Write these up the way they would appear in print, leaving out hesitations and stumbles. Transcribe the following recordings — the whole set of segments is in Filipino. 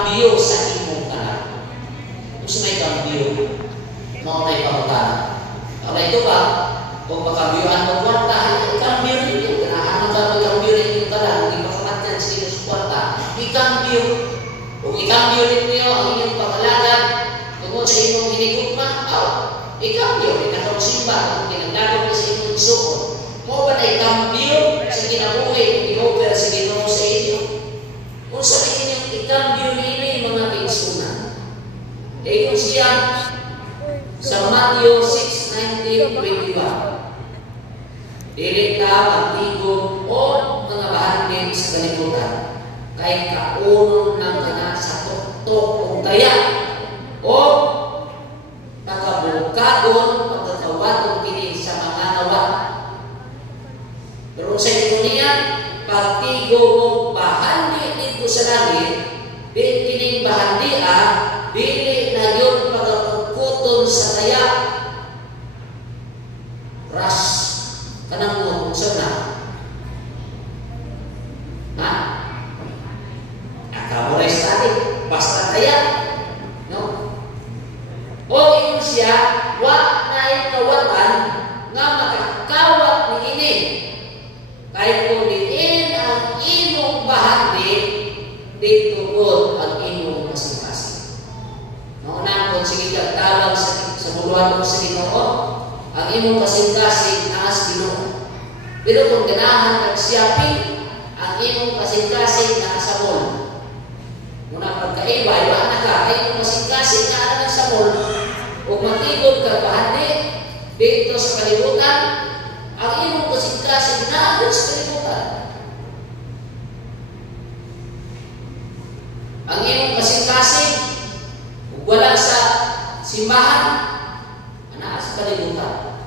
Kambyo sa imong tanan. Kung may kambyo, maunay pangutana. Okay, ito ba? Kung makambyoan mo kwarta, ikambyo rin yun. Ganahan ka magkambyo rin yung tanan. Hindi makamatyan sa inyo sa kwarta. Ikambyo. Kung ikambyo rin mo yun, ang inyong pangalagan, tungkol sa inyong hinigugma, ikambyo rin na itong simba. Kung ginaglagot na sa inyong isukot. Mo ba na ikambyo sa ginabuhay, in-offer sa Ginoo sa inyo? Kung sa inyong ikambyo nila mga kaigsunan. Kaya kung siya sa Matthew 6:19-21, dili ka magtigom o mga bahanin sa kalibutan, kay kaunon ng kana sa tuktok o taya o nakabulkagon pagkakawaton kini sa mga nawa. Pero sa inyo niya, pagtigo mong bahandi dito sa langit, di kining bahandi dili na yun pagkakukuton sa taya. Ras, kanang mo kung saan na. Akamuray sa atin, basta taya. No? O yun siya, wa na ikawatan nga makakawat ni ini. Kahit kung diin ang imong bahagi, dito po ang imong kasing-kasing. Nauna kung sige tawag sa buluhan mo sa Ginoo, ang imong kasing-kasing naas Ginoo. Pero kung ganahan nagsiyapin, ang imong kasing-kasing naasa mall. Muna pagkaiba, iba na ka, ay imong kasing-kasing na sa mall, o matigod ka bahagi dito sa kalibutan, ang imong kasing-kasing na sa kalibutan. Ang imong kasing-kasing wala sa simbahan, ana sa kalibutan.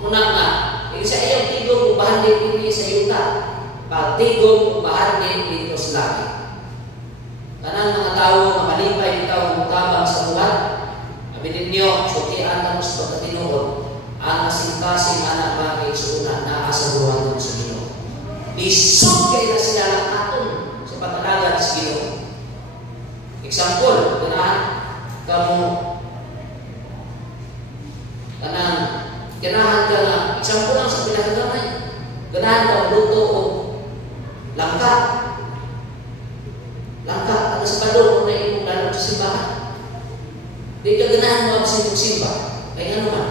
Muna nga, sa iyong tigong ubahan din dito sa yuta, pagtigong ubahan din dito sa langit. Kanang mga tao na malipay ikaw mutabang sa buhat, sabi ninyo, sutian na mo sa pagkatinuod, ang kasing-kasing anak mga kaigsunan na asabuhan sa Ginoo. Isod kayo na sila lang aton sa pag-alagan sa Ginoo. Example, ganahan ka nga, example lang sa pinakagamay, ganahan ka luto o langka. Langka, ano sa padong na imong lalong sa simbahan. Di ka ganahan mo ang simba. Kaya ano man,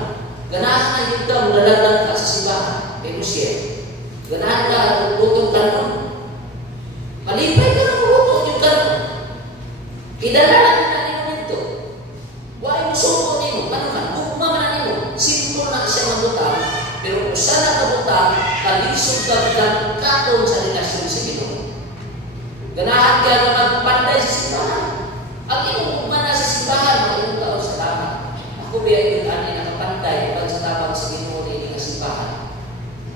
ganahan na yung ka, mulalang ka sa simbahan. Kaya mo siya. Ganahan ka, lutong tanon. Malipay ka na lutong yung tanon. Idalalan mo na nimo nito. Wala mo suko nimo. Manuman, bukma man na nimo. Simple na siya mabutang. Pero kung sana kabutang, kalisod ka bilang katon sa relasyon sa Ginoo. Ganahan ka na magpanday sa simbahan. Ang imong umana sa simbahan, ang imong taon sa tama. Ako biya yung ani nakapanday pag sa tabang sa Ginoo na ining simbahan.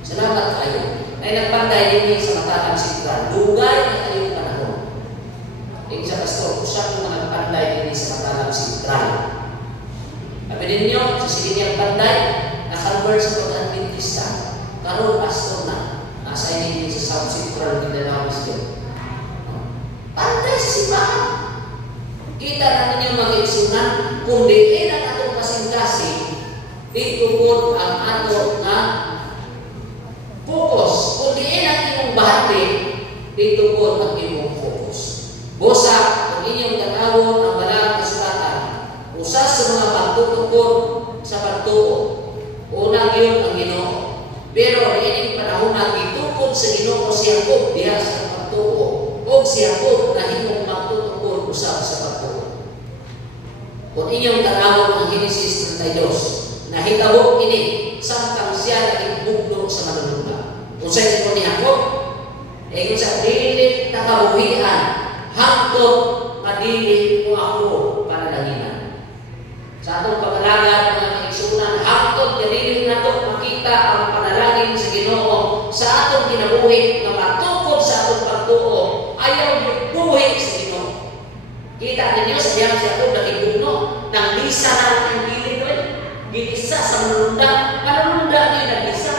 Salamat kayo. Ay nagpanday din sa mataang simbahan. Dugay na kayong panahon. Yung sa pastor, usap mo mga panday din sa matalang sentral. Sabi ninyo, sa sige niyang panday, nakalbar sa pag-Adventista. Karoon pastor na. Nasa din sa South Central Mindanao State. Panday sa simbahan. Kita na ninyo mga kaigsunan, kung diin ang atong kasing-kasing, dito po ang ato na focus. Kung diin ang inyong bahati, dito po ang inyong focus. Bosa, kung inyong tanawon ang balang kasulatan, usas sa mga pagtutukod sa pagtuo. Unang yun ang Ginoo. Pero ining panahon na gitukod sa Ginoo si Jacob diha sa pagtuo. O si Jacob na himong magtutukod usap sa pagtuo. Kung inyong tanawon ang Genesis 32, nahitabo ini samtang siya nagibugno sa manunula. Kung sa ito ni Jacob, kung sa dili nakabuhian, hangtod madili mo ako panalahinan. Sa atong pag-alagan ng kaigsunan, hangtod kadili nato makita ang panalangin sa Ginoo sa atong kinabuhi na matukod sa atong pagtuo. Ayaw buhi sa Ginoo. Kita ninyo sa diyang si Jacob nakibugno nang lisa na ang dili doon. Ginisa sa manununda. Manununda niyo nag-isa.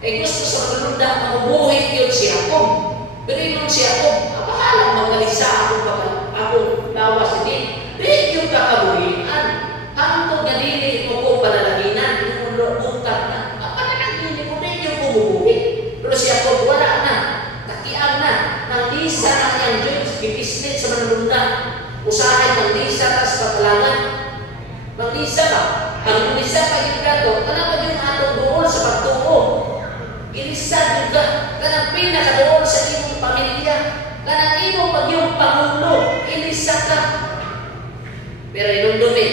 Gusto sa manununda mabuhi yun si Jacob. Pero yun si Jacob, apahalang magalisa ako Ibislit sa manununda. Usahay maglisa ka sa paglagan. Maglisa ka. Ang ulisa pa yung gato, kanang yung atong doon sa pagtuo. Ilisa yung kanang pinakadoon sa imong pamilya. Kanang imong pag yung pangulo. Ilisa ka. Pero inundumi,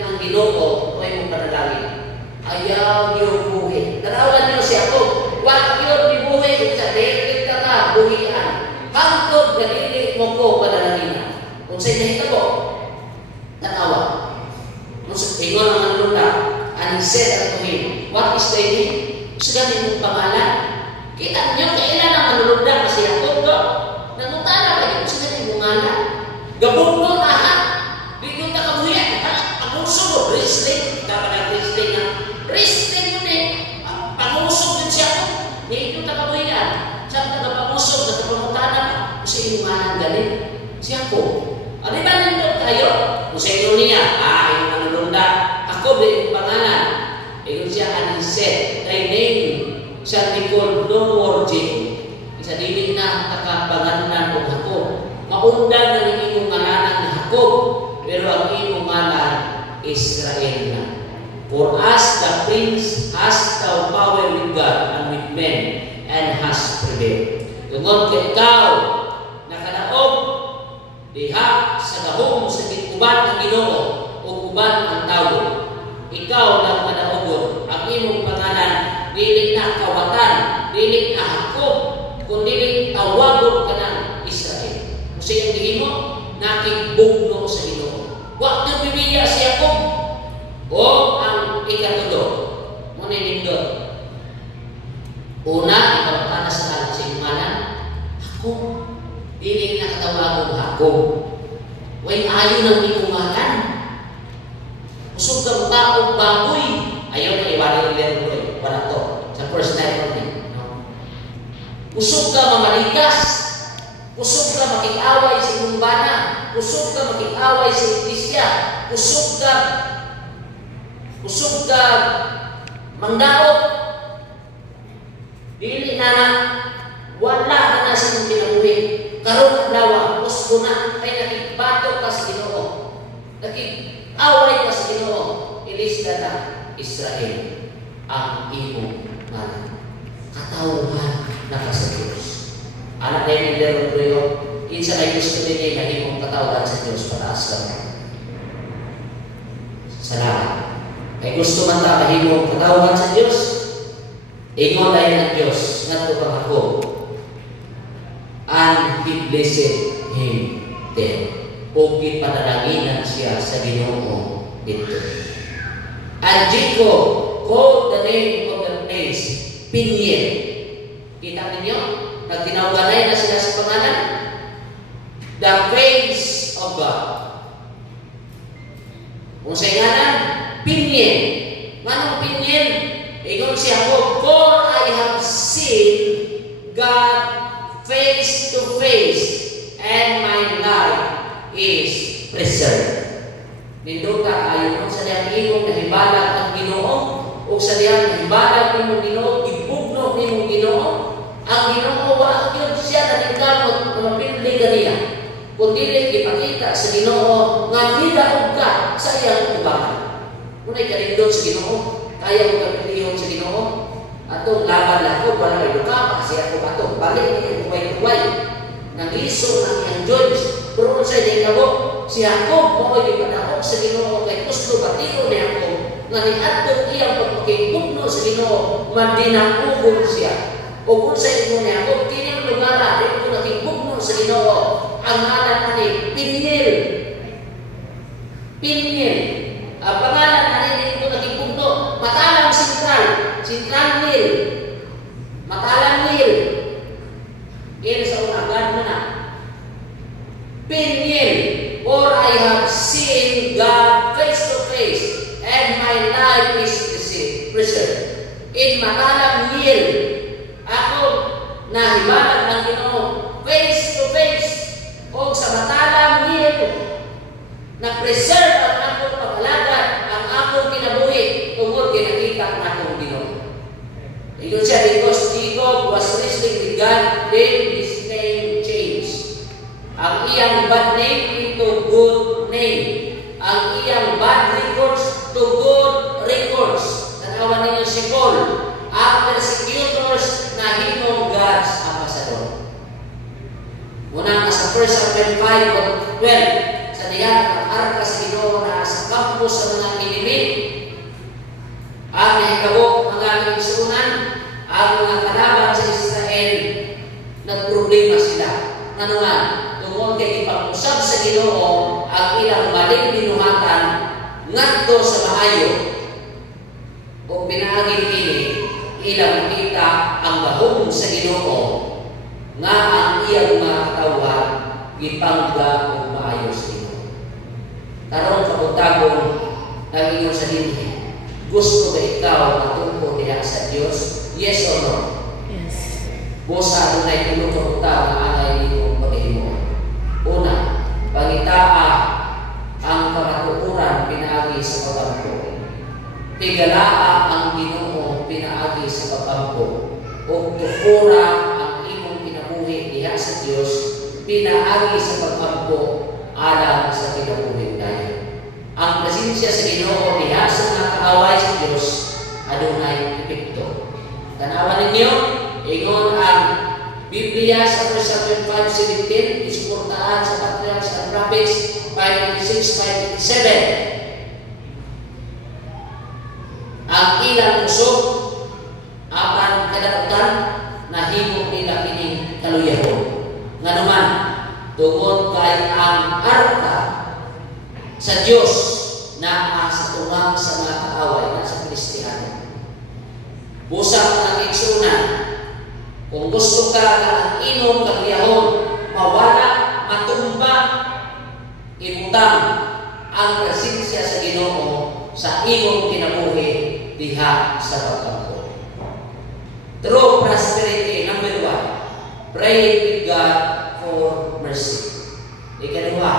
ang Ginoo o imong panalangin. Ayaw niyo buhi. Narawan niyo siya ko. Wag yun ni buhi. Sa David ka ka, buhian. Hangtod na dili mo ko panalangin. Kung sa inyo ko, natawa. Ingon ang manlula, and he said unto him, what is thy name? Sa ganun mong pangalan. Kita niyo, kailan ang manlula kasi ako ko. Nangutana ba yun? Sa ganun mong pangalan. Gabong mo na ha. Di yung nakabuyan. Panguso mo, wrestling. Dapat ang wrestling na. Wrestling mo din. Panguso din siya ko. Di yung nakabuyan. Saan ka napanguso, nakapamutana ka. Kasi yung pangalan galing. Siya ko. Ano ba nandun kayo? Kung sa inyo niya, yung manlula. Ako din yung pangalan. Ingon siya, and he said, thy name shall be called no more Jacob. Isa dilig na nakapangalan o Jacob. Maundan na ng imong ngalanan na Jacob, pero ang imong ngalan Israel na. For us the prince has thou power with God and with men, and has prevailed. Tungod kay ikaw, nakadaog, diha sa gahom sa uban ang Ginoo o uban ang tao. Ikaw lang kadaogon, ang imong pangalan dili na kawatan, dili na Jacob, kundi dili tawagon ka ng Israel. Kung sa iyong tingin mo, nakigbugno sa Ginoo. Wa na bibiya si Jacob o ang ikatulo. Muna nindot. Una, ipapatana sa lahat sa iyong ngalan. Ako, dili na katawagon Jacob. Way ayo ng iyong ngalan. Usog ka taong baboy. Ayaw na iwanan ng lero ko. Wala to. Sa first night of it. Usog ka mamaligas. Usog ka makikaway sa iyong bana. Usog ka makikaway sa iglesia. Usog ka mangdaot. Dili na wala na sa iyong kinabuhi. Karoon ang dawa. Usgo na. Kaya nakikbato ka sa Ginoo. Nakikaway ka sa Ginoo. Ilista na Israel ang imong ngalan. Katawhan na ka sa Diyos. Anak na yung lero ko yun. Insa na gusto din niya na imong katawhan sa Diyos para asal. Salamat. Kaya gusto man ta kahimong katawhan sa Diyos. Ingon tayo ng Diyos. Nga ito kang ako. And he blessed him there. O panalaginan siya sa Ginoo dito. And Jacob called the name of the place Peniel. Kita ninyo? Nagtinawaganay na sila sa pangalan. The face of God. Kung sa ngalan, Peniel. Manong Peniel? Ingon siya ko, for I have seen God face to face, and my life is preserved. Ninduta ayon sa diyang imong nahibalag ang Ginoo, o sa diyang nahibalag imong Ginoo, ibugno imong Ginoo. Ang Ginoo wa gyud siya naningkamot na mapili kaniya. Kundi ipakita sa Ginoo nga hidaog ka sa iyang ubangan. Unay kalindot sa Ginoo, kaya mo kapilihon sa Ginoo. Atong laban ako, wala may luka, kasi ako bato. Balik niya kuway-kuway. Nang-iso ang iyang Diyos. Pero sa iyang kabo, si Jacob, mao'y ipanahok sa Ginoo, kay Kuslo batiro ni Jacob, nga ni atong iyang pagpakibugno sa Ginoo, madinakugong siya. O kung sa inyo ni Jacob, tining lugar, rin ko nakibugno sa Ginoo, ang ngalan ni Peniel. Peniel. Ang pangalan na rin ko nakibugno, matalang sentral. Sentral Nil. Matalang Nil. Yan sa agad mo na. Peniel. For I have seen God face to face, and my life is preserved. In Matalang Nil, ako nahibalag ng Ginoo face to face. O sa Matalang Nil, na-preserve ang akong pagalagan, ang akong kinabuhi, tungkol kinakita ng akong Ginoo. Ito siya, because Jacob was wrestling with God, then his name changed. Ang iyang bad name into good name. Ang iyang bad records to good records. Tanawan ninyo si Paul. Ang persecutors na himong God's ambassador. Muna sa 1 Samuel 5:12, sa diyan ang arka sa Ginoo na sa kampo sa mga enemy. Ang nahitabo ang aming isunan, ang mga kalaban sa Israel, nagproblema sila. Nanuman, tungkol kay ipag-usab sa Ginoo ang ilang maling binuhatan ngadto sa maayo o pinaagin kini ilang makita ang bahong sa Ginoo nga ang iyang mga katawan gipangga og maayo sa Ginoo. Karon kabutagon ng ingon sa dinhi, gusto ba ikaw matungkol diha sa Dios? Yes or no? Yes. Busa dunay tulo ka butang nga anay nimo maghimo. Una, pangitaa ang kamatuoran pinaagi sa pagkampo. Tigalaa ang Ginoo pinaagi sa pagkampo. O tukura ang imong kinabuhi diha sa Dios pinaagi sa pagkampo alang sa kinabuhi tayo. Ang presensya sa Ginoo diha sa mga kaaway sa Dios adunay epekto. Tanawan ninyo, ingon ang Biblia sa 1 Samuel 5:17, isuportahan sa Patriarchs and Prophets 5:26-5:27. Ang ilang usog apan kadakutan na himo nila kining kaluyahon. Nganuman, tungod kay ang arka sa Dios na sa tumang sa mga kaaway na sa Kristiyano. Busang ang igsunan, kung gusto ka na ang inom kaluyahon mawala, matumba, imutang ang presensya sa Ginoo sa imong kinabuhi diha sa pagkampo. True prosperity, number 1, pray with God for mercy. Ikaduha,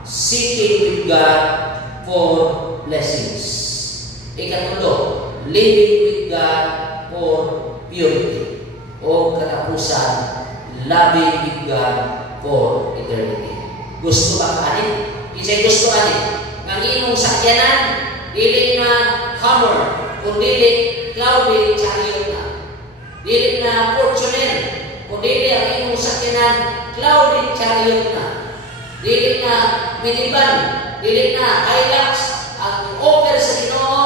seeking with God for blessings. Ikatulo, living with God for purity. O katapusan, loving with God for eternity. Gusto ba kanin? Isa'y gusto kanin. Ang inong sakyanan, dili na Hummer, kundi cloudy chariot na. Dili na Fortuner, kundi ang inong sakyanan, cloudy chariot na. Dili na minivan, dili na Hilux. Ang offer sa Ginoo,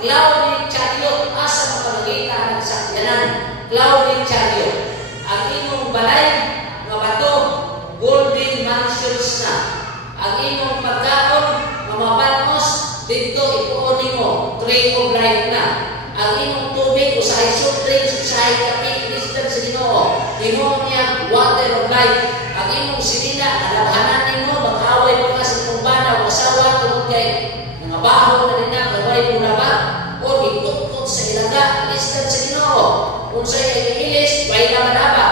cloudy chariot, asa makamagita ng sakyanan, cloudy chariot. Ang imong balay, nga bato, golden mansions na. Ang imong pagkaon, nga mabatmos, dito ipuon nimo, tree of life na. Ang imong tubig, usahay soft drinks, usahay kape, Christian sa Ginoo, imo niya water of life. Ang imong silina, alabhanan nimo, mag-away mo ka sa imong bana, o asawa, tungkol kay nangabaho na rin na, kaway mo na ba? O ikutkot sa ilaga, Christian sa Ginoo. Kung sa'yo ilis, way na manaba,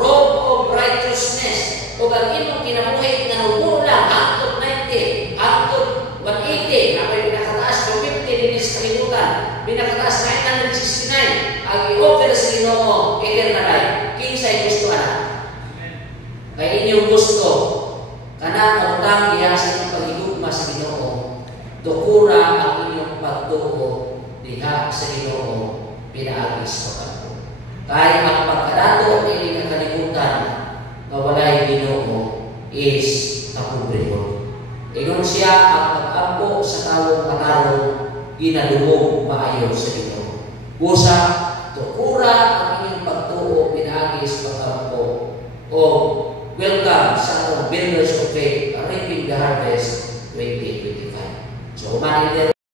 robe of righteousness. O ang imong kinabuhi, nanumula, hangtod 90, hangtod 180, na may pinakataas ko 50, dinis kalimutan, pinakataas 969, ang i-offer sa Ginoo, eternal life. Kinsa'y gusto na. Kaya inyong gusto, kanang utang diya sa inyong paghigugma sa Ginoo, tukura ang inyong pagtuo diha sa Ginoo, pinaagis pa. Kaya ang pagkadato ini nga kalibutan nga walay Ginoo is kapobrehon. Ingon siya ang pag-ampo sa tawong katarong ginadumog maayo sa Ginoo. Busa tukura ang inyong pagtuo pinaagis pag-ampo. O welcome sa atong Builders of Faith, reaping the harvest 2025. So humanin